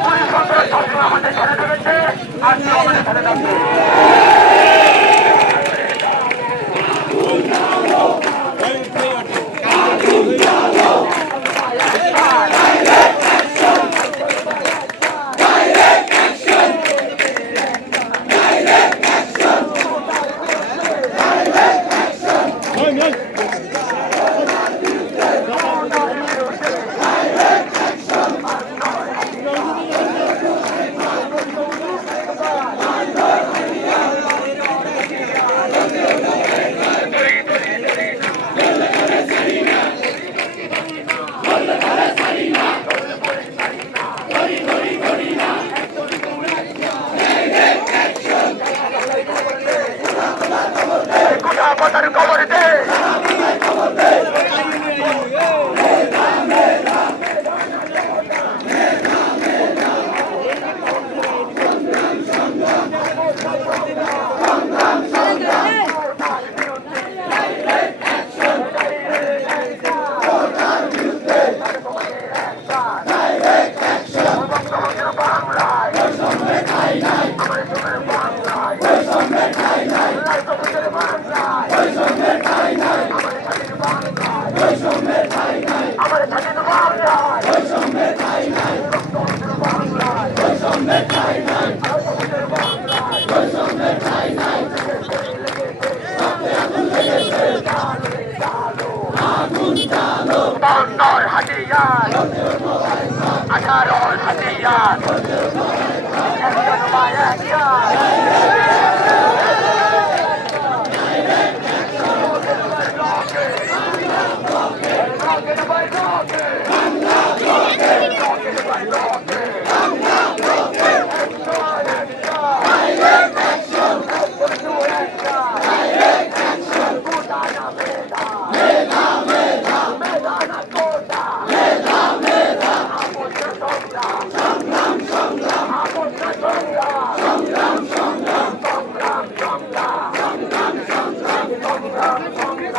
Police আমাদের ছেড়ে দেবেছে আর আমাদের ছেড়ে দেবে কোথা কথার খবর দে হাতিয়ার। আঠারোর হাতিয়ার। একজন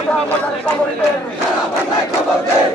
খবর দেন খবর দেন